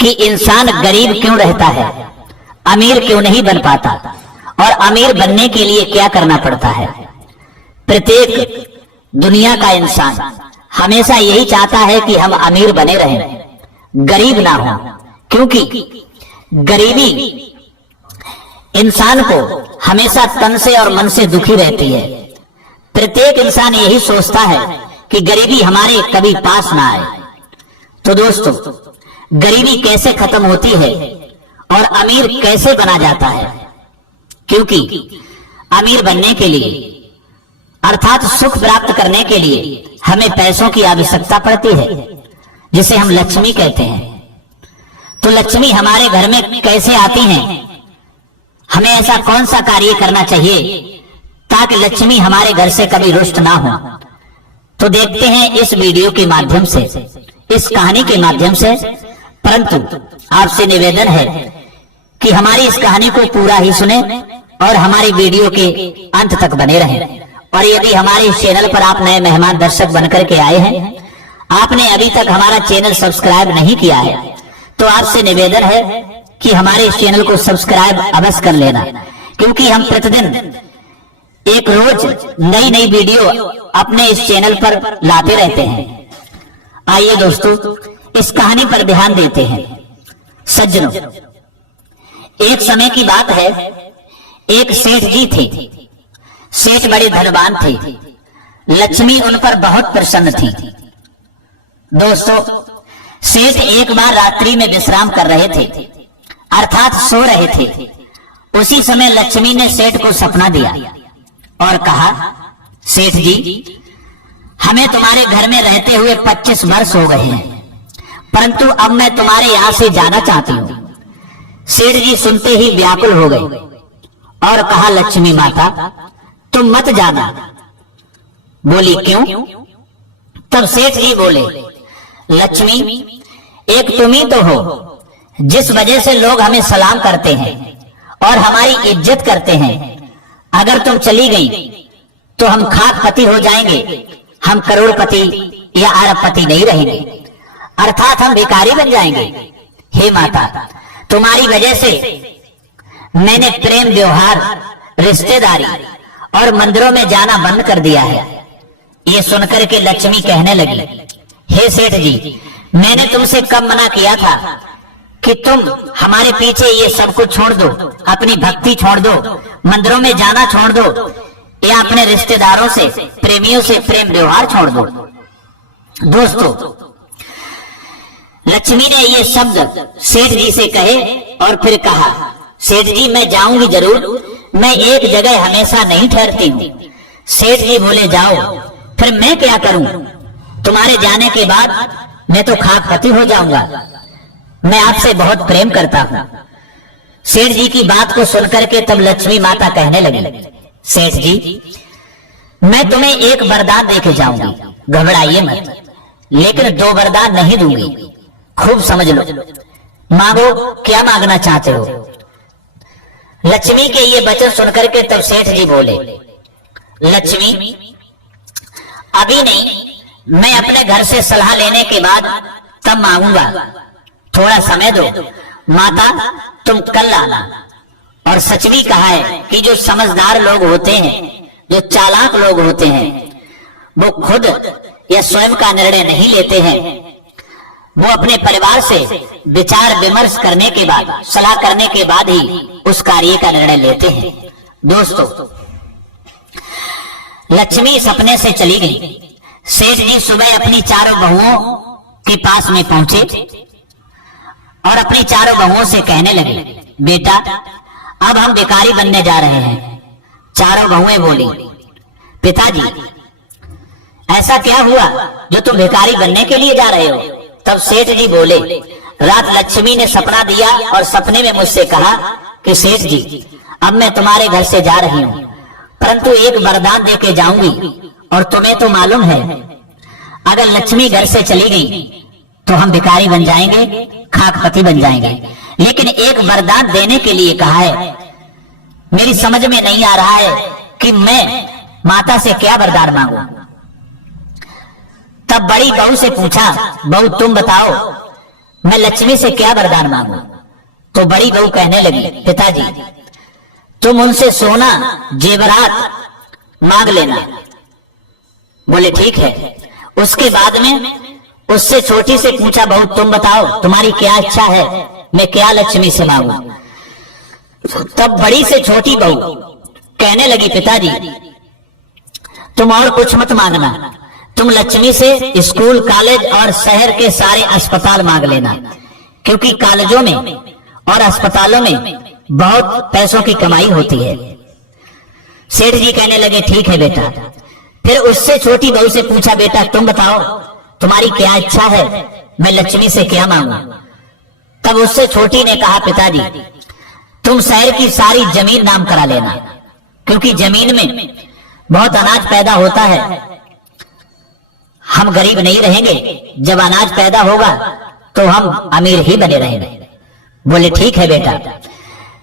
कि इंसान गरीब क्यों रहता है, अमीर क्यों नहीं बन पाता और अमीर बनने के लिए क्या करना पड़ता है। प्रत्येक दुनिया का इंसान हमेशा यही चाहता है कि हम अमीर बने रहें, गरीब ना हो, क्योंकि गरीबी इंसान को हमेशा तन से और मन से दुखी रहती है। प्रत्येक इंसान यही सोचता है कि गरीबी हमारे कभी पास ना आए। तो दोस्तों, गरीबी कैसे खत्म होती है और अमीर कैसे बना जाता है? क्योंकि अमीर बनने के लिए अर्थात सुख प्राप्त करने के लिए हमें पैसों की आवश्यकता पड़ती है, जिसे हम लक्ष्मी कहते हैं। तो लक्ष्मी हमारे घर में कैसे आती हैं? हमें ऐसा कौन सा कार्य करना चाहिए ताकि लक्ष्मी हमारे घर से कभी रुष्ट ना हो? तो देखते हैं इस वीडियो के माध्यम से, इस कहानी के माध्यम से। परंतु आपसे निवेदन है कि हमारी इस कहानी को पूरा ही सुने और हमारी वीडियो के अंत तक बने रहें। और यदि हमारे इस चैनल पर आप नए मेहमान दर्शक बनकर के आए हैं, आपने अभी तक हमारा चैनल सब्सक्राइब नहीं किया है, तो आपसे निवेदन है कि हमारे इस चैनल को सब्सक्राइब अवश्य कर लेना, क्योंकि हम प्रतिदिन एक रोज नई नई वीडियो अपने इस चैनल पर लाते रहते हैं। आइए दोस्तों, इस कहानी पर ध्यान देते हैं। सज्जनों, एक समय की बात है, एक सेठ जी थे। सेठ बड़े धनवान थे। लक्ष्मी उन पर बहुत प्रसन्न थी। दोस्तों, सेठ एक बार रात्रि में विश्राम कर रहे थे, अर्थात सो रहे थे। उसी समय लक्ष्मी ने सेठ को सपना दिया और कहा, सेठ जी, हमें तुम्हारे घर में रहते हुए 25 वर्ष हो गए हैं, परंतु अब मैं तुम्हारे यहां से जाना चाहती हूं। सेठ जी सुनते ही व्याकुल हो गए और कहा, लक्ष्मी माता, तुम मत जाना। बोली, क्यों? तब सेठ जी बोले, लक्ष्मी, एक तुम ही तो हो जिस वजह से लोग हमें सलाम करते हैं और हमारी इज्जत करते हैं। अगर तुम चली गई तो हम खाकपति हो जाएंगे, हम करोड़पति या अरबपति नहीं रहेंगे, अर्थात हम भिखारी बन जाएंगे। हे माता, तुम्हारी वजह से मैंने प्रेम व्यवहार, रिश्तेदारी और मंदिरों में जाना बंद कर दिया है। ये सुनकर के लक्ष्मी कहने लगी, हे सेठ जी, मैंने तुमसे कब मना किया था कि तुम हमारे पीछे ये सब कुछ छोड़ दो, अपनी भक्ति छोड़ दो, मंदिरों में जाना छोड़ दो या अपने रिश्तेदारों से, प्रेमियों से प्रेम व्यवहार छोड़ दो। दोस्तों, लक्ष्मी ने ये शब्द सेठ जी से कहे और फिर कहा, सेठ जी, मैं जाऊंगी जरूर, मैं एक जगह हमेशा नहीं ठहरती हूँ। सेठ जी बोले, जाओ, फिर मैं क्या करूं? तुम्हारे जाने के बाद मैं तो खाकपति हो जाऊंगा। मैं आपसे बहुत प्रेम करता हूं। सेठ जी की बात को सुनकर के तब लक्ष्मी माता कहने लगी, सेठ जी, मैं तुम्हें एक वरदान देके जाऊंगी, घबराइए मत, लेकिन 2 वरदान नहीं दूंगी। खूब समझ लो, मांगो, क्या मांगना चाहते हो? लक्ष्मी के ये वचन सुनकर के तब सेठ जी बोले, लक्ष्मी, अभी नहीं, मैं अपने घर से सलाह लेने के बाद तब मांगूंगा, थोड़ा समय दो। माता, तुम कल आना। और सच भी कहा है कि जो समझदार लोग होते हैं, जो चालाक लोग होते हैं, वो खुद या स्वयं का निर्णय नहीं लेते हैं, वो अपने परिवार से विचार विमर्श करने के बाद, सलाह करने के बाद ही उस कार्य का निर्णय लेते हैं। दोस्तों, लक्ष्मी सपने से चली गई। सेठ जी सुबह अपनी चारों बहुओं के पास में पहुंचे और अपनी चारों बहुओं से कहने लगे, बेटा, अब हम भिखारी बनने जा रहे हैं। चारों बहुएं बोली, पिताजी, ऐसा क्या हुआ जो तुम भिखारी बनने के लिए जा रहे हो? तब सेठ जी बोले, रात लक्ष्मी ने सपना दिया और सपने में मुझसे कहा कि सेठ जी, अब मैं तुम्हारे घर से जा रही हूँ, परंतु एक वरदान देके जाऊंगी। और तुम्हें तो मालूम है, अगर लक्ष्मी घर से चली गई तो हम भिखारी बन जाएंगे, खाकपति बन जाएंगे। लेकिन एक वरदान देने के लिए कहा है। मेरी समझ में नहीं आ रहा है कि मैं माता से क्या वरदान मांगू। तब बड़ी बहू से पूछा, बहू तुम बताओ, मैं लक्ष्मी से क्या वरदान मांगू? तो बड़ी बहू कहने लगी, पिताजी तुम उनसे सोना जेवरात मांग लेना। बोले ठीक है। उसके बाद में उससे छोटी से पूछा, बहू तुम बताओ तुम्हारी क्या इच्छा है, मैं क्या लक्ष्मी से मांगू? तब बड़ी से छोटी बहू कहने लगी, पिताजी तुम और कुछ मत मांगना, तुम लक्ष्मी से स्कूल कॉलेज और शहर के सारे अस्पताल मांग लेना, क्योंकि कॉलेजों में और अस्पतालों में बहुत पैसों की कमाई होती है। सेठ जी कहने लगे ठीक है बेटा। फिर उससे छोटी बहू से पूछा, बेटा तुम बताओ तुम्हारी क्या इच्छा है, मैं लक्ष्मी से क्या मांगू? तब उससे छोटी ने कहा, पिताजी तुम शहर की सारी जमीन नाम करा लेना, क्योंकि जमीन में बहुत अनाज पैदा होता है, हम गरीब नहीं रहेंगे, जब अनाज पैदा होगा तो हम अमीर ही बने रहेंगे। बोले ठीक है बेटा।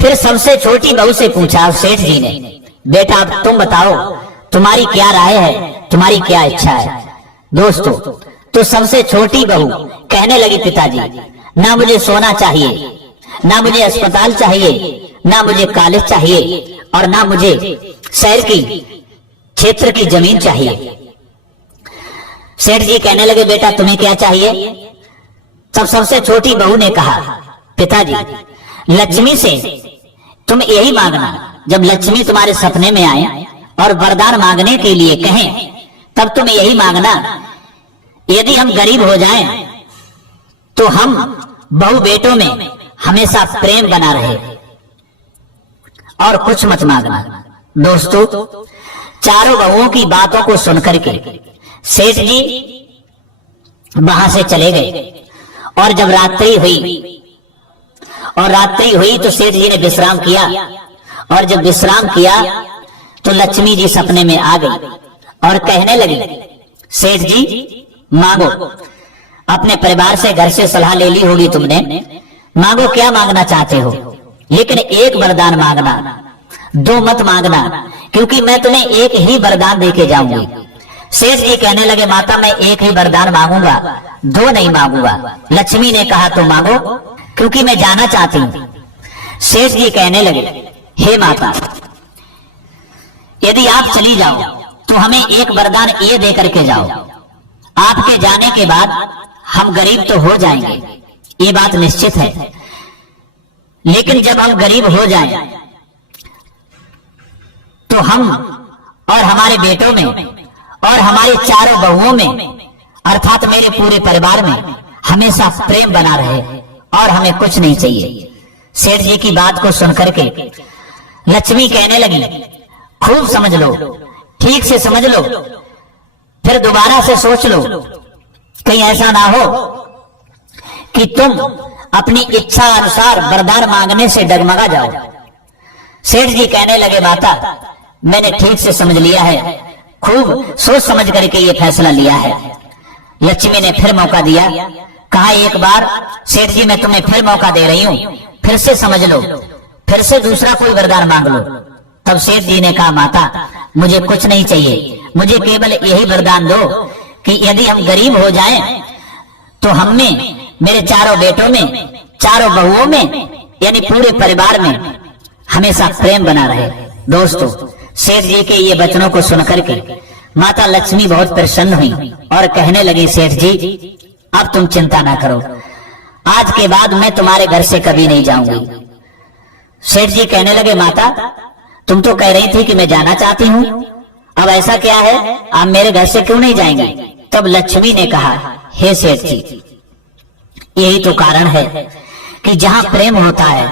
फिर सबसे छोटी बहू से पूछा सेठ जी ने, बेटा अब तुम बताओ तुम्हारी क्या राय है, तुम्हारी क्या इच्छा है? दोस्तों तो सबसे छोटी बहू कहने लगी, पिताजी ना मुझे सोना चाहिए, ना मुझे अस्पताल चाहिए, ना मुझे कॉलेज चाहिए, और ना मुझे शहर की क्षेत्र की जमीन चाहिए। सेठ जी कहने लगे, बेटा तुम्हें क्या चाहिए? तब सबसे छोटी बहू ने कहा, पिताजी लक्ष्मी से तुम यही मांगना, जब लक्ष्मी तुम्हारे सपने में आए और वरदान मांगने के लिए कहें, तब तुम यही मांगना, यदि हम गरीब हो जाएं तो हम बहू बेटों में हमेशा प्रेम बना रहे, और कुछ मत मांगना। दोस्तों चारों बहुओं की बातों को सुनकर के सेठ जी वहां से चले गए, और जब रात्रि हुई तो सेठ जी ने विश्राम किया, और जब विश्राम किया तो लक्ष्मी जी सपने में आ गई और कहने लगी, सेठ जी मांगो, अपने परिवार से घर से सलाह ले ली होगी तुमने, मांगो क्या मांगना चाहते हो, लेकिन एक वरदान मांगना, दो मत मांगना, क्योंकि मैं तुम्हें एक ही वरदान देके जाऊंगी। सेठ जी कहने लगे, माता मैं एक ही वरदान मांगूंगा, दो नहीं मांगूंगा। लक्ष्मी ने कहा तो मांगो, क्योंकि मैं जाना चाहती हूँ। सेठ जी कहने लगे, हे माता यदि आप चली जाओ तो हमें एक वरदान ये दे करके जाओ, आपके जाने के बाद हम गरीब तो हो जाएंगे, ये बात निश्चित है, लेकिन जब हम गरीब हो जाएं तो हम और हमारे बेटों में और हमारे चारों बहुओं में, अर्थात मेरे पूरे परिवार में हमेशा प्रेम बना रहे, और हमें कुछ नहीं चाहिए। सेठ जी की बात को सुनकर के लक्ष्मी कहने लगी, खूब समझ लो, ठीक से समझ लो, फिर दोबारा से सोच लो, कहीं ऐसा ना हो कि तुम अपनी इच्छा अनुसार वरदान मांगने से डगमगा जाओ। सेठ जी कहने लगे, माता मैंने ठीक से समझ लिया है, खूब सोच समझ करके ये फैसला लिया है। लक्ष्मी ने फिर मौका दिया, कहा एक बार सेठ जी मैं तुम्हें फिर मौका दे रही हूँ, फिर से समझ लो, फिर से दूसरा कोई वरदान मांग लो। तब सेठ जी ने कहा, माता मुझे कुछ नहीं चाहिए, मुझे केवल यही वरदान दो कि यदि हम गरीब हो जाएं तो हम में, मेरे चारों बेटों में, चारों बहुओं में, यानी पूरे परिवार में हमेशा प्रेम बना रहे। दोस्तों सेठ जी के ये वचनों को सुनकर के माता लक्ष्मी बहुत प्रसन्न हुई और कहने लगी, सेठ जी अब तुम चिंता ना करो, आज के बाद मैं तुम्हारे घर से कभी नहीं जाऊंगी। सेठ जी कहने लगे, माता तुम तो कह रही थी कि मैं जाना चाहती हूँ, अब ऐसा क्या है, आप मेरे घर से क्यों नहीं जाएंगे? तब लक्ष्मी ने कहा, हे सेठ जी यही तो कारण है कि जहाँ प्रेम होता है,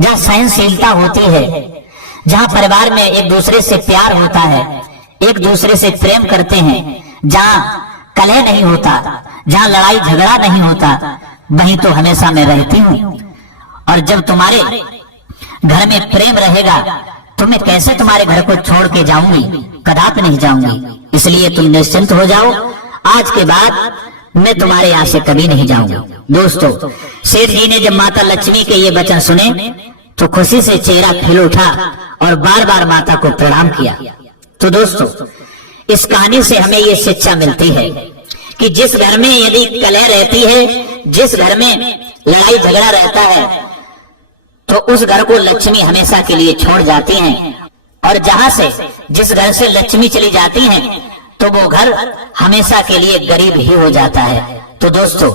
जहाँ सहनशीलता होती है, जहाँ परिवार में एक दूसरे से प्यार होता है, एक दूसरे से प्रेम करते हैं, जहाँ कलह नहीं होता, जहाँ लड़ाई झगड़ा नहीं होता, वहीं तो हमेशा मैं रहती हूँ। और जब तुम्हारे घर में प्रेम रहेगा तो मैं कैसे तुम्हारे घर को छोड़ के जाऊंगी, कदापि नहीं जाऊंगी। इसलिए तुम निश्चिंत हो जाओ, आज के बाद मैं तुम्हारे यहाँ से कभी नहीं जाऊंगा। दोस्तों सेठ जी ने जब माता लक्ष्मी के ये वचन सुने तो खुशी से चेहरा खिल उठा और बार बार माता को प्रणाम किया। तो दोस्तों इस कहानी से हमें ये शिक्षा मिलती है कि जिस घर में यदि कलह रहती है, जिस घर में लड़ाई झगड़ा रहता है तो उस घर को लक्ष्मी हमेशा के लिए छोड़ जाती हैं, और जहां से जिस घर से लक्ष्मी चली जाती हैं तो वो घर हमेशा के लिए गरीब ही हो जाता है। तो दोस्तों,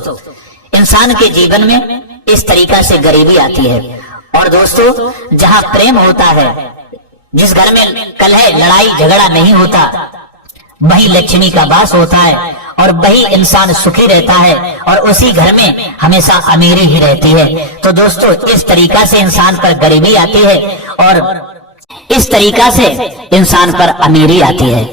इंसान के जीवन में इस तरीका से गरीबी आती है। और दोस्तों, जहां प्रेम होता है, जिस घर में कलह लड़ाई झगड़ा नहीं होता, वही लक्ष्मी का वास होता है और वही इंसान सुखी रहता है और उसी घर में हमेशा अमीरी ही रहती है। तो दोस्तों, इस तरीका से इंसान पर गरीबी आती है और इस तरीका से इंसान पर अमीरी आती है।